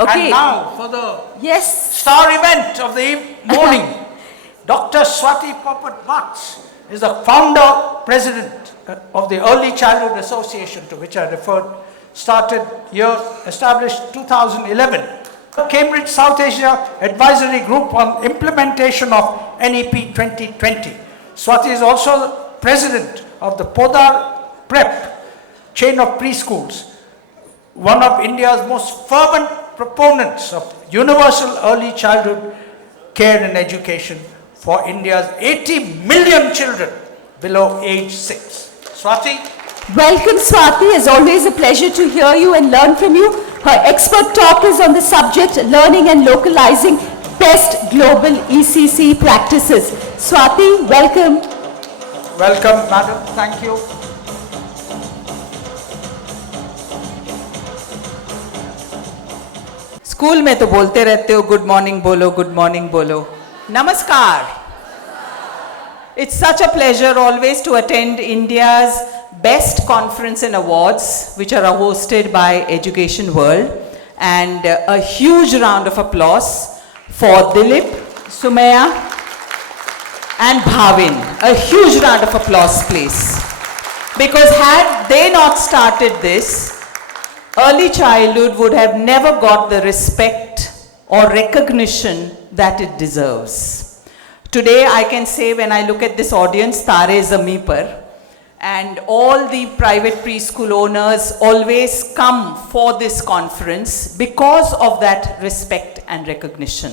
Okay. And now for the Yes. star event of the morning, Dr. Swati Popat Vats is the founder, president of the Early Childhood Association to which I referred, established 2011. Cambridge South Asia Advisory Group on implementation of NEP 2020. Swati is also president of the Podar Prep chain of preschools, one of India's most fervent proponents of universal early childhood care and education for India's 80 million children below age 6. Swati? Welcome, Swati. It's always a pleasure to hear you and learn from you. Her expert talk is on the subject, learning and localizing best global ECCE practices. Swati, welcome. Welcome, madam. Thank you. School में तो बोलते रहते हो good morning बोलो नमस्कार. It's such a pleasure always to attend India's best conference and awards which are hosted by EducationWorld, and a huge round of applause for Dilip, Sumaya and Bhavin. A huge round of applause please, because had they not started this, early childhood would have never got the respect or recognition that it deserves. Today I can say, when I look at this audience, Tare Zami Par, and all the private preschool owners always come for this conference because of that respect and recognition.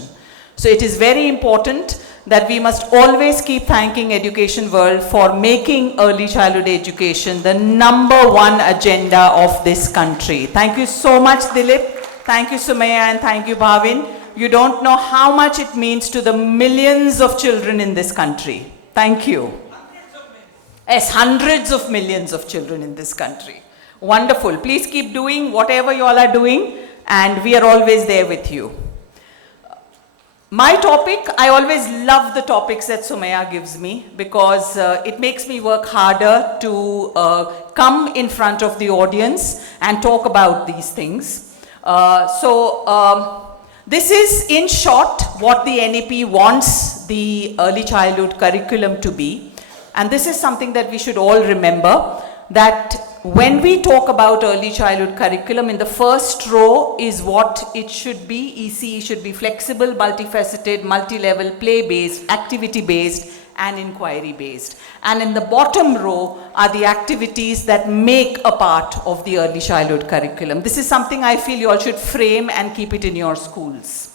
So it is very important that we must always keep thanking EducationWorld for making early childhood education the #1 agenda of this country. Thank you so much, Dilip. Thank you, Sumaya, and thank you, Bhavin. You don't know how much it means to the millions of children in this country. Thank you. Yes, hundreds of millions of children in this country. Wonderful. Please keep doing whatever you all are doing, and we are always there with you. My topic, I always love the topics that Sumaya gives me, because it makes me work harder to come in front of the audience and talk about these things. This is in short what the NEP wants the early childhood curriculum to be. And this is something that we should all remember, that when we talk about early childhood curriculum, in the first row is what it should be. ECE should be flexible, multifaceted, multi-level, play-based, activity-based, and inquiry-based. And in the bottom row are the activities that make a part of the early childhood curriculum. This is something I feel you all should frame and keep it in your schools.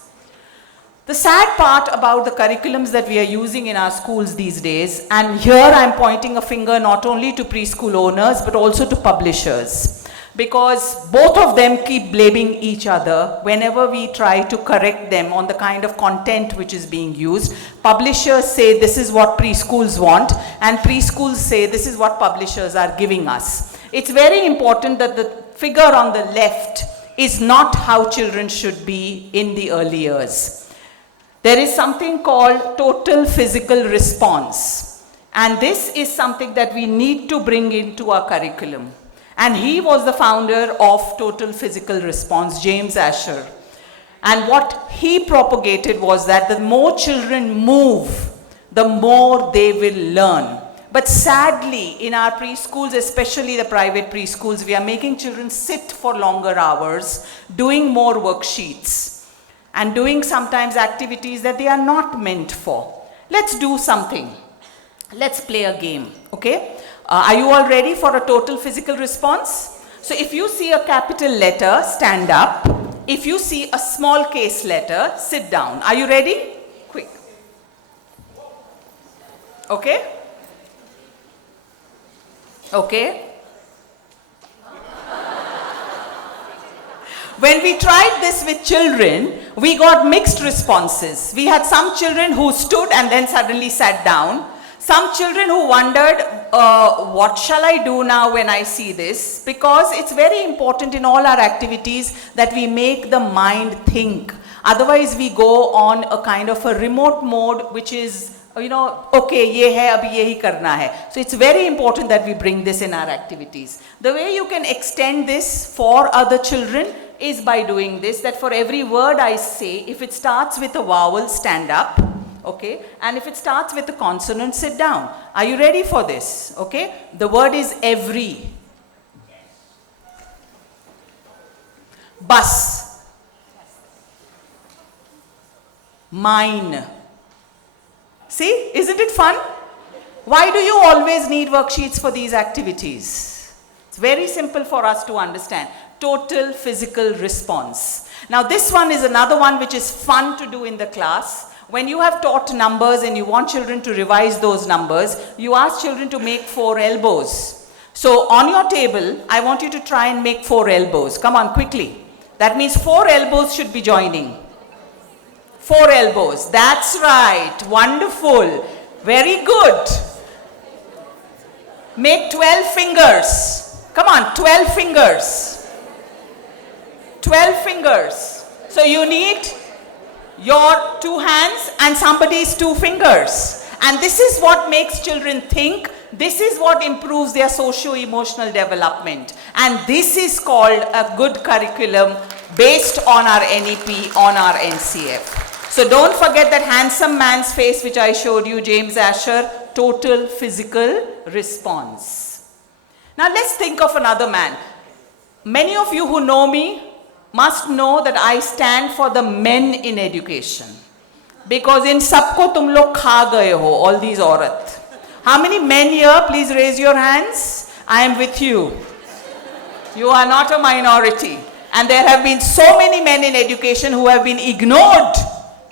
The sad part about the curriculums that we are using in our schools these days, and here I'm pointing a finger not only to preschool owners but also to publishers, because both of them keep blaming each other whenever we try to correct them on the kind of content which is being used. Publishers say this is what preschools want, and preschools say this is what publishers are giving us. It's very important that the figure on the left is not how children should be in the early years. There is something called total physical response, and this is something that we need to bring into our curriculum. And he was the founder of Total Physical Response, James Asher. And what he propagated was that the more children move, the more they will learn. But sadly, in our preschools, especially the private preschools, we are making children sit for longer hours, doing more worksheets, and doing sometimes activities that they are not meant for. Let's do something. Let's play a game, okay? Are you all ready for a total physical response? So if you see a capital letter, stand up. If you see a small case letter, sit down. Are you ready? Quick. Okay? Okay? When we tried this with children, we got mixed responses. We had some children who stood and then suddenly sat down. Some children who wondered, what shall I do now when I see this? Because it's very important in all our activities that we make the mind think. Otherwise, we go on a kind of a remote mode, which is, okay, ye hai, abhi yehi karna hai. So it's very important that we bring this in our activities. The way you can extend this for other children is by doing this, that for every word I say, if it starts with a vowel, stand up, okay? And if it starts with a consonant, sit down. Are you ready for this? Okay? The word is every. Bus. Mine. See, isn't it fun? Why do you always need worksheets for these activities? It's very simple for us to understand. Total physical response. Now this one is another one which is fun to do in the class. When you have taught numbers and you want children to revise those numbers, you ask children to make 4 elbows. So on your table, I want you to try and make 4 elbows. Come on, quickly. That means 4 elbows should be joining. 4 elbows. That's right. Wonderful. Very good. Make 12 fingers. Come on, 12 fingers. 12 fingers. So you need your 2 hands and somebody's 2 fingers. And this is what makes children think. This is what improves their socio-emotional development. And this is called a good curriculum based on our NEP, on our NCF. So don't forget that handsome man's face which I showed you, James Asher, total physical response. Now let's think of another man. Many of you who know me must know that I stand for the men in education. Because in sabko tum log kha gaye ho, all these aurat. How many men here? Please raise your hands. I am with you. You are not a minority. And there have been so many men in education who have been ignored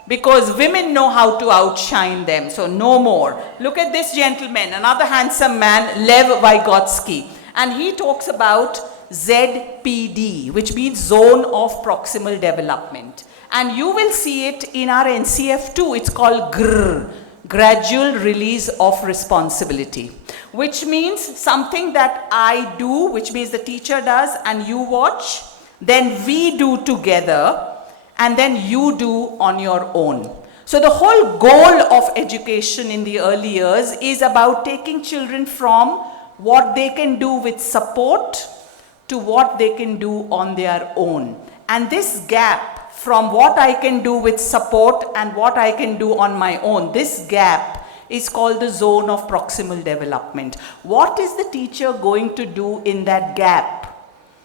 because women know how to outshine them. So no more. Look at this gentleman, another handsome man, Lev Vygotsky. And he talks about ZPD, which means Zone of Proximal Development. And you will see it in our NCF too. It's called GRR, Gradual Release of Responsibility, which means something that I do, which means the teacher does and you watch, then we do together, and then you do on your own. So the whole goal of education in the early years is about taking children from what they can do with support to what they can do on their own. And this gap from what I can do with support and what I can do on my own, this gap is called the zone of proximal development. What is the teacher going to do in that gap?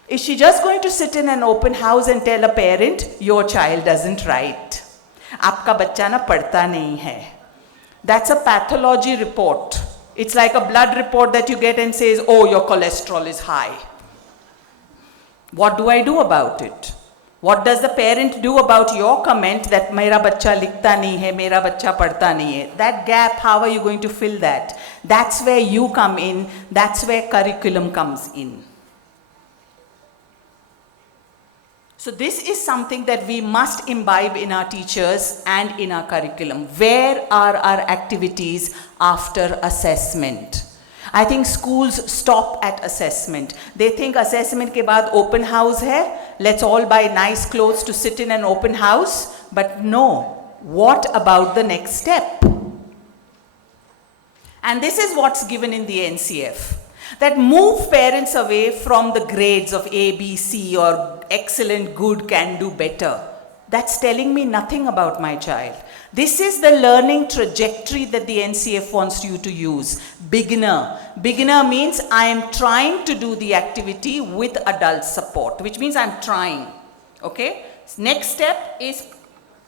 Is she just going to sit in an open house and tell a parent, your child doesn't write? Aapka bachcha na padhta nahi hai. That's a pathology report. It's like a blood report that you get and says, oh, your cholesterol is high. What do I do about it? What does the parent do about your comment that mera bachcha likhta nahi hai, mera bachcha padhta nahi hai? That gap, how are you going to fill that? That's where you come in. That's where curriculum comes in. So this is something that we must imbibe in our teachers and in our curriculum. Where are our activities after assessment? I think schools stop at assessment. They think assessment ke baad open house hai. Let's all buy nice clothes to sit in an open house. But no, what about the next step? And this is what's given in the NCF. That move parents away from the grades of A, B, C or excellent, good, can do better. That's telling me nothing about my child. This is the learning trajectory that the NCF wants you to use. Beginner. Beginner means I am trying to do the activity with adult support, which means I'm trying. Okay? Next step is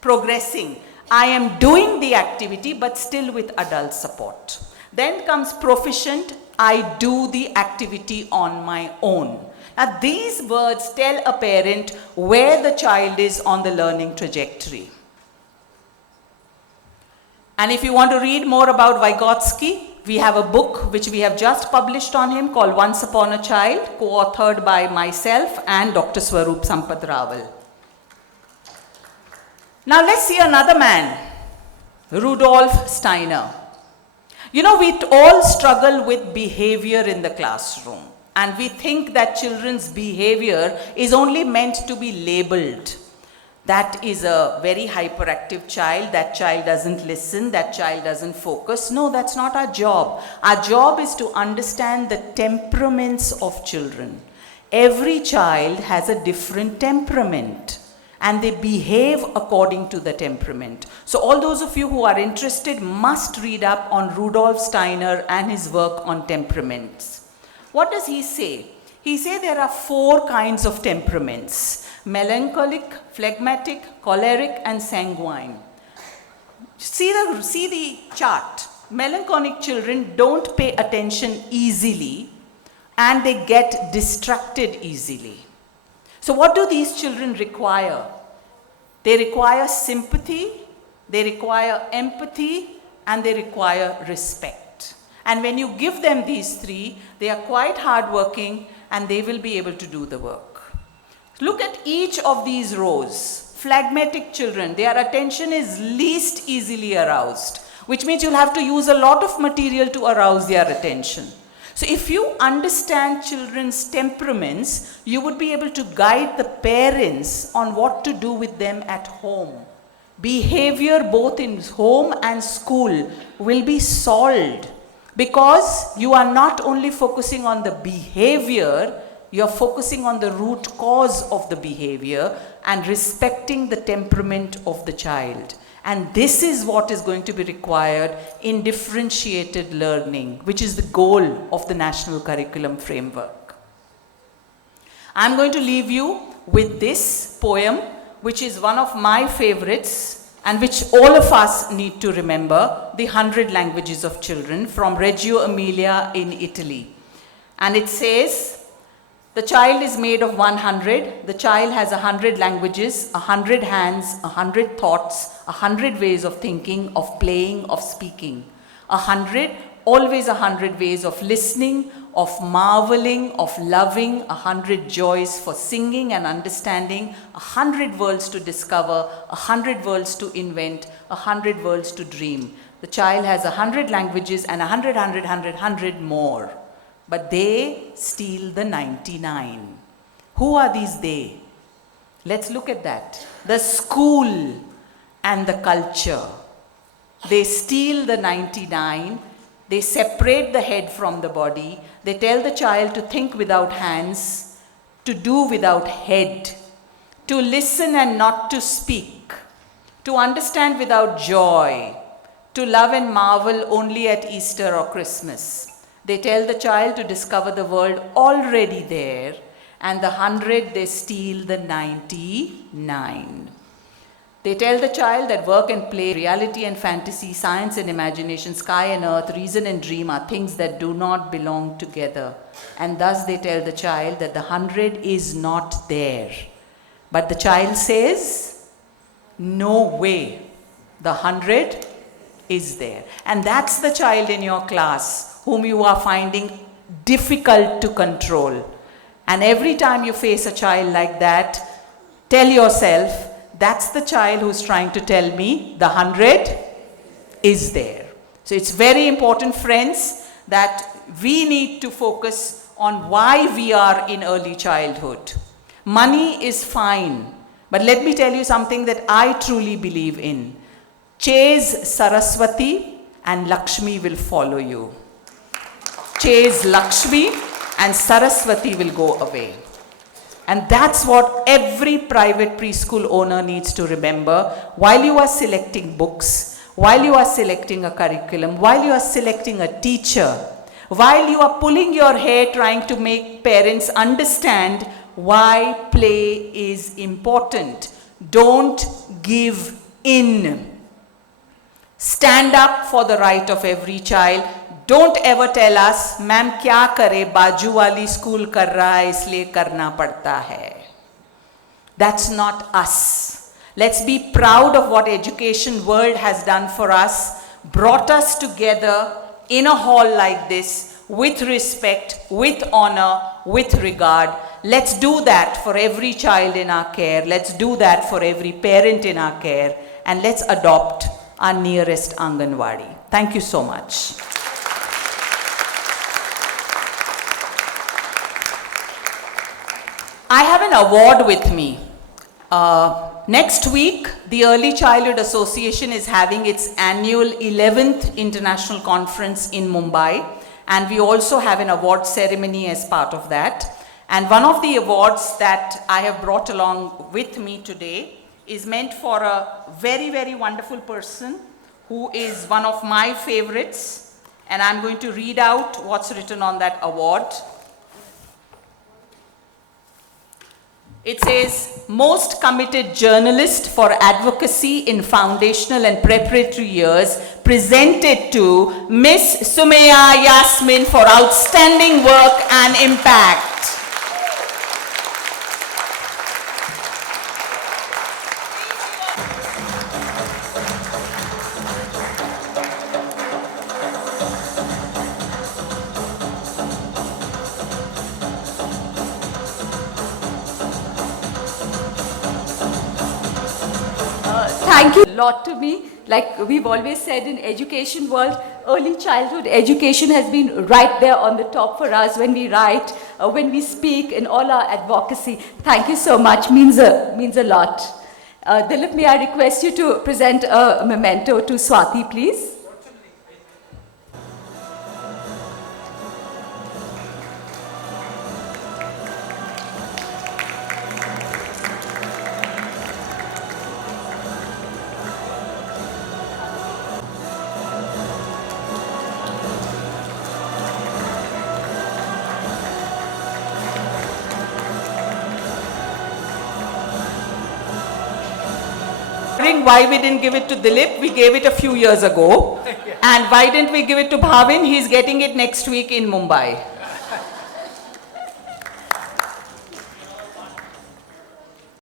progressing. I am doing the activity but still with adult support. Then comes proficient. I do the activity on my own. Now these words tell a parent where the child is on the learning trajectory. And if you want to read more about Vygotsky, we have a book which we have just published on him called Once Upon a Child, co-authored by myself and Dr. Swarup Sampath Rawal. Now let's see another man, Rudolf Steiner. You know, we all struggle with behavior in the classroom, and we think that children's behavior is only meant to be labeled. That is a very hyperactive child, that child doesn't listen, that child doesn't focus. No, that's not our job. Our job is to understand the temperaments of children. Every child has a different temperament and they behave according to the temperament. So all those of you who are interested must read up on Rudolf Steiner and his work on temperaments. What does he say? He says there are 4 kinds of temperaments: melancholic, phlegmatic, choleric, and sanguine. See the chart. Melancholic children don't pay attention easily and they get distracted easily. So what do these children require? They require sympathy, they require empathy, and they require respect. And when you give them these 3, they are quite hardworking and they will be able to do the work. Look at each of these rows. Phlegmatic children, their attention is least easily aroused, which means you'll have to use a lot of material to arouse their attention. So if you understand children's temperaments, you would be able to guide the parents on what to do with them at home. Behavior both in home and school will be solved because you are not only focusing on the behavior, you are focusing on the root cause of the behavior and respecting the temperament of the child. And this is what is going to be required in differentiated learning, which is the goal of the National Curriculum Framework. I'm going to leave you with this poem, which is one of my favorites and which all of us need to remember, The 100 Languages of Children, from Reggio Emilia in Italy. And it says, the child is made of 100. The child has 100 languages, 100 hands, 100 thoughts, 100 ways of thinking, of playing, of speaking. 100, always 100 ways of listening, of marveling, of loving, 100 joys for singing and understanding, 100 worlds to discover, 100 worlds to invent, 100 worlds to dream. The child has 100 languages and 100 more. But they steal the 99. Who are these they? Let's look at that. The school and the culture. They steal the 99. They separate the head from the body. They tell the child to think without hands, to do without head, to listen and not to speak, to understand without joy, to love and marvel only at Easter or Christmas. They tell the child to discover the world already there, and the 100 they steal the 99. They tell the child that work and play, reality and fantasy, science and imagination, sky and earth, reason and dream are things that do not belong together. And thus they tell the child that the 100 is not there. But the child says, no way, the 100 is there. And that's the child in your class whom you are finding difficult to control. And every time you face a child like that, tell yourself, that's the child who's trying to tell me the 100 is there. So it's very important, friends, that we need to focus on why we are in early childhood. Money is fine, but let me tell you something that I truly believe in. Chase Saraswati and Lakshmi will follow you. Chase Lakshmi and Saraswati will go away. And that's what every private preschool owner needs to remember while you are selecting books, while you are selecting a curriculum, while you are selecting a teacher, while you are pulling your hair trying to make parents understand why play is important. Don't give in. Stand up for the right of every child. Don't ever tell us, ma'am kya kare, baaju wali school kar raha hai, isliye karna padta hai. That's not us. Let's be proud of what EducationWorld has done for us, brought us together in a hall like this, with respect, with honor, with regard. Let's do that for every child in our care. Let's do that for every parent in our care. And let's adopt our nearest Anganwadi. Thank you so much. I have an award with me. Next week, the Early Childhood Association is having its annual 11th International Conference in Mumbai, and we also have an award ceremony as part of that. And one of the awards that I have brought along with me today is meant for a very, very wonderful person who is one of my favorites. And I'm going to read out what's written on that award. It says, Most Committed Journalist for Advocacy in Foundational and Preparatory Years, presented to Miss Sumeya Yasmin for outstanding work and impact. Thank you a lot to me. Like we've always said in Education World, early childhood education has been right there on the top for us when we write, when we speak, in all our advocacy. Thank you so much, means a lot. Dilip, may I request you to present a memento to Swati, please? Why we didn't give it to Dilip? We gave it a few years ago. And why didn't we give it to Bhavin? He's getting it next week in Mumbai.